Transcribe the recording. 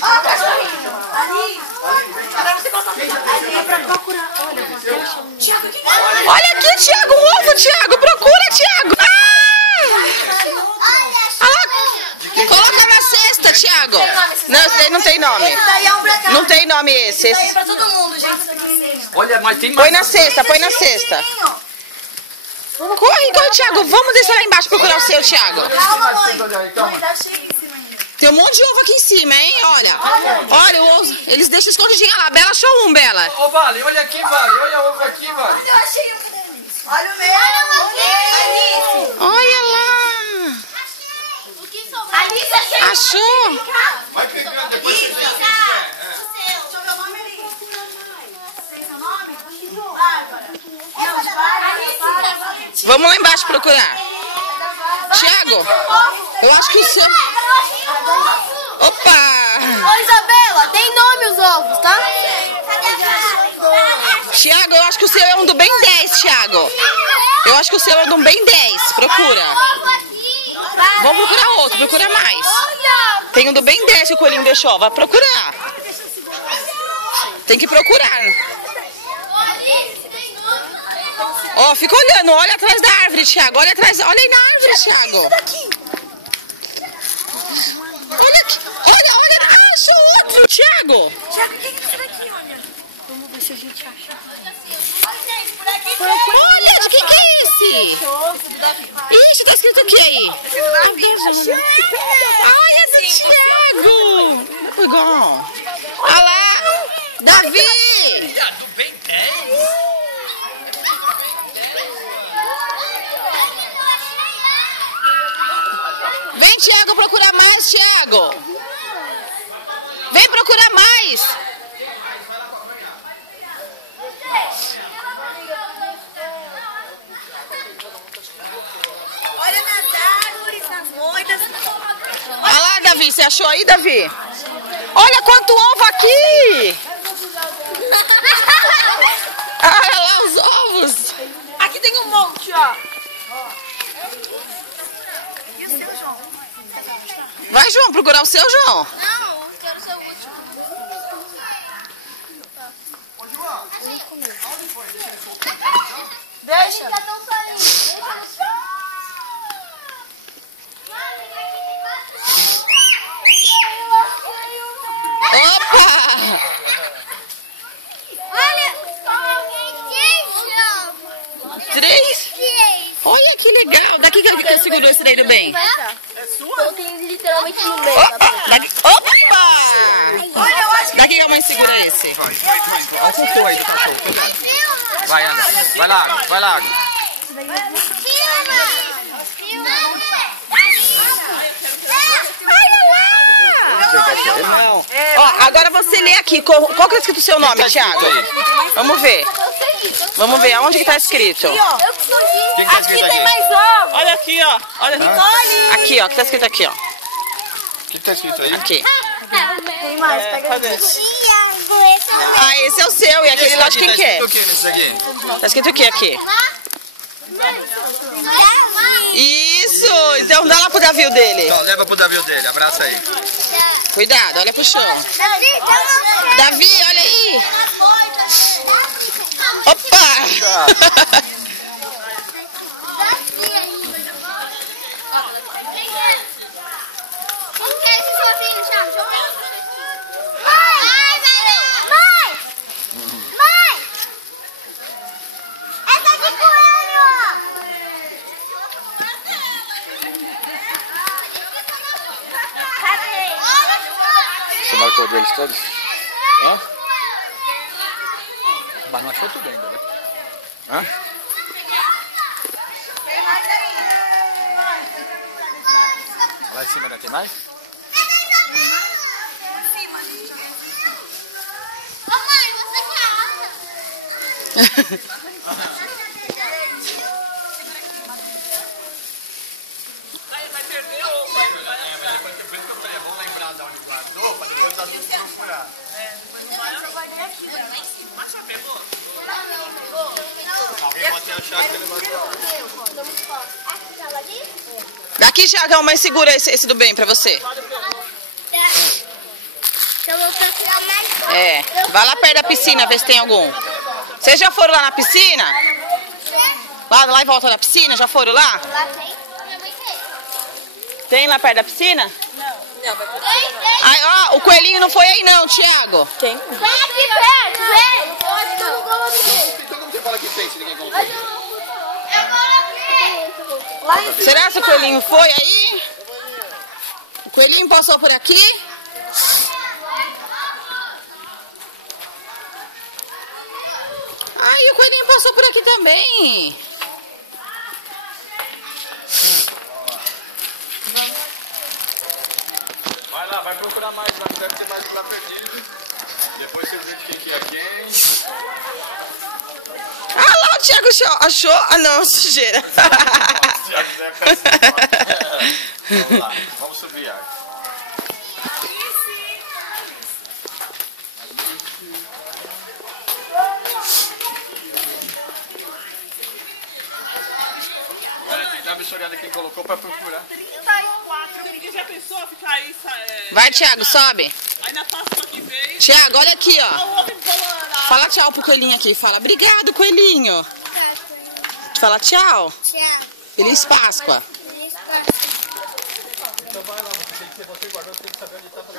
Ó, cachorrinho. Ali. Pra você colocar ali pra procurar. Olha aqui, Thiago, um ovo, Thiago. Procura, Thiago. Coloca na cesta, Thiago. Não, esse daí não tem nome. Esse daí é um bracão. Não tem nome esse. Esse daí é pra todo mundo, gente. Olha, mas tem mais. Põe na cesta, põe na cesta. Corre, corre, Thiago. Vamos descer lá embaixo procurar o seu, Thiago. Calma, mãe. Mãe, tá cheio em cima ainda. Tem um monte de ovo aqui em cima, hein? Olha. Olha, o ovo. Eles deixam escondidinho lá. Bela achou um, Bela. Ô, Vale, olha aqui, Vale. Olha o ovo aqui, Vale. Eu achei um. Olha o meu. Alice. Olha lá. Alice, achei um. Achou? Vai pegando, depois você vê o que é. Deixa eu ver o nome ali. Tem seu nome? Bárbara. Vamos lá embaixo procurar. Thiago, eu acho que o seu... Opa! Ô, Isabela, tem nome os ovos, tá? Thiago, eu acho que o seu é um do bem 10, Thiago. Eu acho que o seu é um do bem 10. Procura. Vamos procurar outro, procura mais. Tem um do bem 10 que o coelhinho deixou. Vai procurar. Tem que procurar. Ó, fica olhando, olha atrás da árvore, Thiago. Olha atrás, olha aí na árvore, Thiago. Olha aqui, olha, olha. Ah, achou outro, Thiago. Tiago, o que é isso daqui, olha? Vamos ver se a gente acha. Olha, de que é esse? Ixi, tá escrito o que aí? Ai, é do Thiago. Igual. Olha lá, Davi. Do bem 10? Vem, Thiago, procurar mais, Thiago. Vem procurar mais. Olha nas árvores, nas moitas. Olha lá, Davi. Você achou aí, Davi? Olha quanto ovo aqui. Olha lá os ovos. Aqui tem um monte, ó. E o seu, João? Vai, João, procurar o seu, João. Não, eu quero ser o último. Deixa. Opa! Olha! 3? Olha que legal. Daqui que eu seguro esse daí do bem. Eu tenho literalmente no meio. Opa! Opa! Olha, eu acho que... Daqui que a mãe segura esse. Olha o cocô aí do cachorro. Vai, anda. Vai lá, Água. Vai lá, Água. Não. Ó, agora você lê aqui. Qual que tá escrito o seu nome, Thiago? Vamos ver. Vamos ver. Aonde que tá escrito? O que tá escrito aqui? ovo. Olha aqui, ó. Olha Nicole. aqui, ó. Que tá escrito aqui, ó. O que tá escrito aí? Aqui. Tem mais, pega Cadê? Ah, esse é o seu. E aquele lá de quem que é? Tá escrito o que nesse aqui? Tá escrito o que aqui? Isso! Então dá lá pro Davi o dele. Então, leva pro Davi o dele. Abraça aí. Cuidado, olha pro chão. Davi, olha aí. Opa! Você marcou deles todos? Hã? Mas não achou tudo ainda, né? Hã? Lá em cima ainda tem mais? Mamãe, você quer alta? Daqui, Thiago, a mãe segura esse do bem pra você. É, vai lá perto da piscina ver se tem algum. Vocês já foram lá na piscina? Lá em volta da piscina, já foram lá? Tem lá perto da piscina? Não. Aí, ó, o coelhinho não foi aí não, Thiago. Quem? Vem aqui perto, vem. Então como você fala que tem se ninguém colocou? Será que o coelhinho foi aí? O coelhinho passou por aqui? Ai, o coelhinho passou por aqui também. Vai lá, vai procurar mais lá, deve ter mais lugar perdido. Depois você vê de quem que é quem. Ah lá, o Thiago achou. Ah não, sujeira. Vamos lá, vamos subir, Arthur. Tem que dar uma olhada quem colocou pra procurar. 34. Ninguém já pensou ficar aí? Vai, Thiago, sobe. Aí na próxima que vem. Thiago, olha aqui, ó. O homem bolando. Fala tchau pro coelhinho aqui. Fala, obrigado, coelhinho. Fala tchau. Tchau. Feliz Páscoa. Feliz Páscoa. Então vai lá, você guardou, tem que saber onde tá pra